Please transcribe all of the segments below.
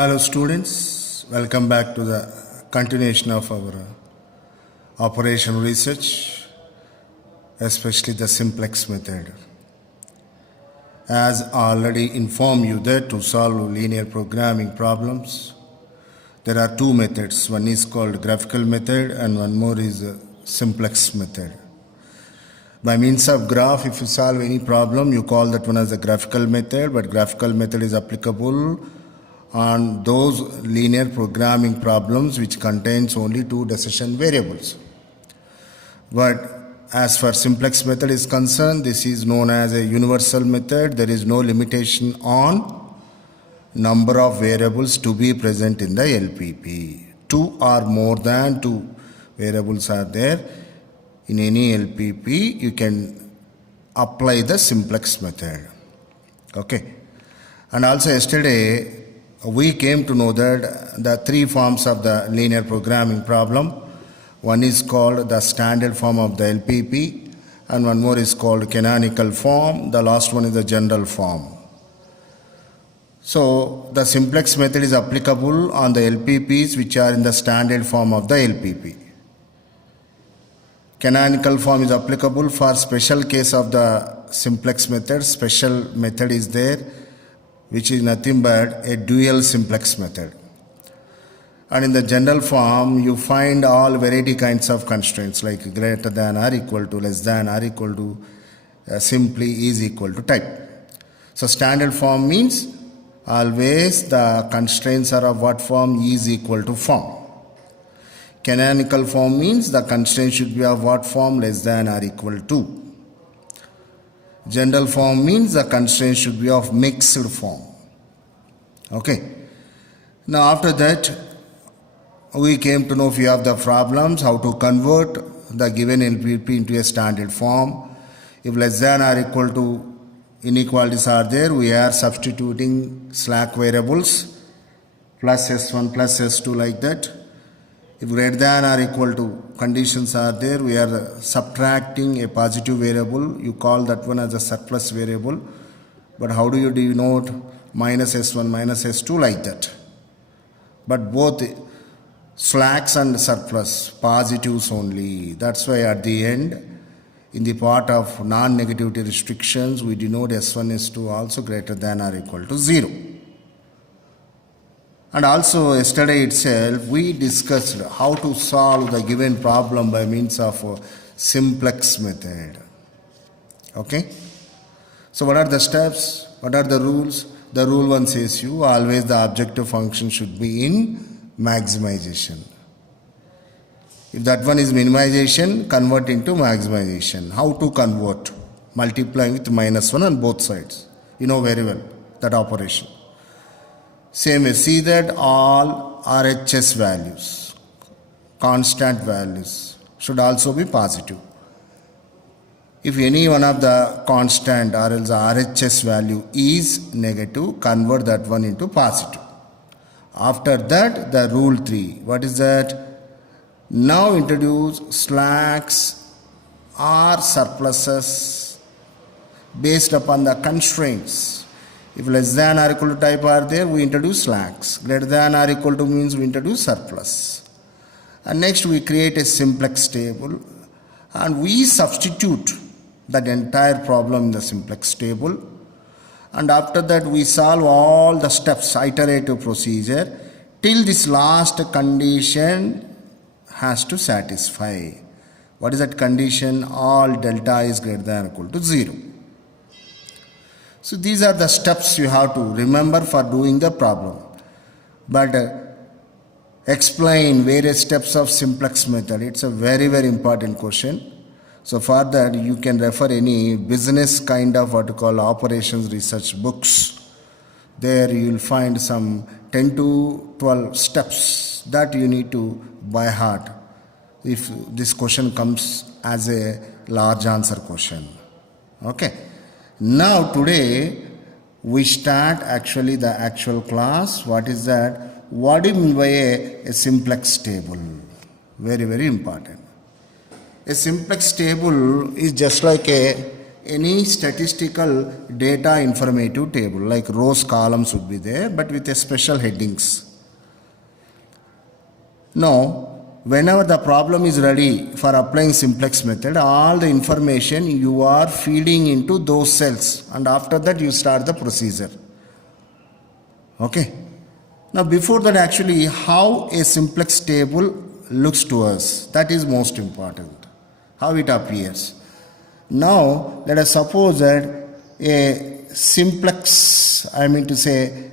Hello students, welcome back to the continuation of our operation research, especially the simplex method. As I already informed you that to solve linear programming problems, there are two methods. One is called graphical method and one more is simplex method. By means of graph, if you solve any problem, you call that one as a graphical method, but graphical method is applicable on those linear programming problems which contains only two decision variables. But as far simplex method is concerned, this is known as a universal method. There is no limitation on number of variables to be present in the LPP. Two or more than two variables are there in any LPP. You can apply the simplex method. Okay. And also yesterday we came to know that the three forms of the linear programming problem. One is called the standard form of the LPP and one more is called canonical form. The last one is the general form. So the simplex method is applicable on the LPPs which are in the standard form of the LPP. Canonical form is applicable for special case of the simplex method. Special method is there, which is nothing but a dual simplex method. And in the general form, you find all variety kinds of constraints like greater than or equal to, less than or equal to, simply is equal to type. So standard form means always the constraints are of what form? Is equal to form. Canonical form means the constraint should be of what form? Less than or equal to. General form means the constraint should be of mixed form. Okay. Now after that, we came to know few of the problems, how to convert the given LPP into a standard form. If less than or equal to inequalities are there, we are substituting slack variables plus S1 plus S2 like that. If greater than or equal to conditions are there, we are subtracting a positive variable. You call that one as a surplus variable. But how do you denote minus S1 minus S2 like that? But both slacks and surplus, positives only. That's why at the end, in the part of non-negativity restrictions, we denote S1, S2 also greater than or equal to 0. And also yesterday itself we discussed how to solve the given problem by means of a simplex method. Okay. So what are the steps? What are the rules? The rule one says you always the objective function should be in maximization. If that one is minimization, convert into maximization. How to convert? Multiplying with -1 on both sides. You know very well that operation. Same way, see that all RHS values, constant values, should also be positive. If any one of the constant or else RHS value is negative, convert that one into positive. After that, the rule 3. What is that? Now introduce slacks or surpluses based upon the constraints. If less than or equal to type are there, we introduce slacks. Greater than or equal to means we introduce surplus. And next we create a simplex table and we substitute that entire problem in the simplex table. And after that we solve all the steps, iterative procedure, till this last condition has to satisfy. What is that condition? All delta is greater than or equal to 0. So these are the steps you have to remember for doing the problem. But explain various steps of simplex method. It's a very, very important question. So for that you can refer any business kind of what you call operations research books. There you will find some 10 to 12 steps that you need to by heart if this question comes as a large answer question. Okay. Now today we start actually the actual class. What is that? What do you mean by a simplex table? Very, very important. A simplex table is just like a any statistical data informative table, like rows, columns would be there, but with a special headings. Now, whenever the problem is ready for applying simplex method, all the information you are feeding into those cells, and after that you start the procedure. Okay. Now, before that, actually, how a simplex table looks to us, that is most important. How it appears. Now, let us suppose that a simplex, I mean to say,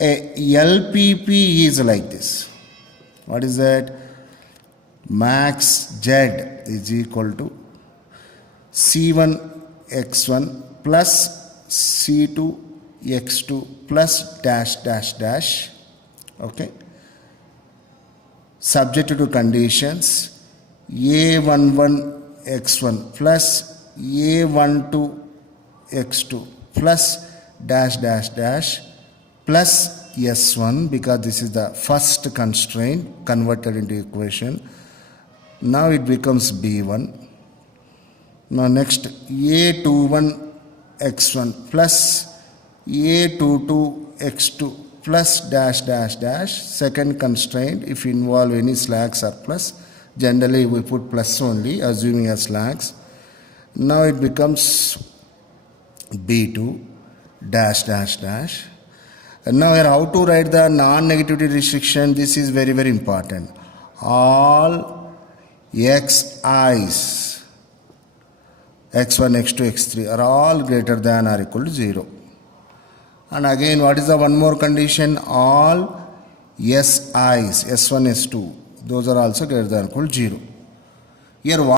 a LPP is like this. What is that? Max Z is equal to C1 x1 plus C2 x2 plus dash dash dash. Okay. Subject to conditions A11 x1 plus A12 x2 plus dash dash dash plus S1, because this is the first constraint converted into equation. Now it becomes B1. Now next A21 x1 plus A22 x2 plus dash dash dash. Second constraint, if involve any slack surplus, generally we put plus only, assuming as slacks. Now it becomes B2 dash dash dash. And now here how to write the non-negativity restriction, this is very very important. All xi's, x1, x2, x3 are all greater than or equal to 0. And again, what is the one more condition? All si's, s1, s2, those are also greater than or equal to 0. Here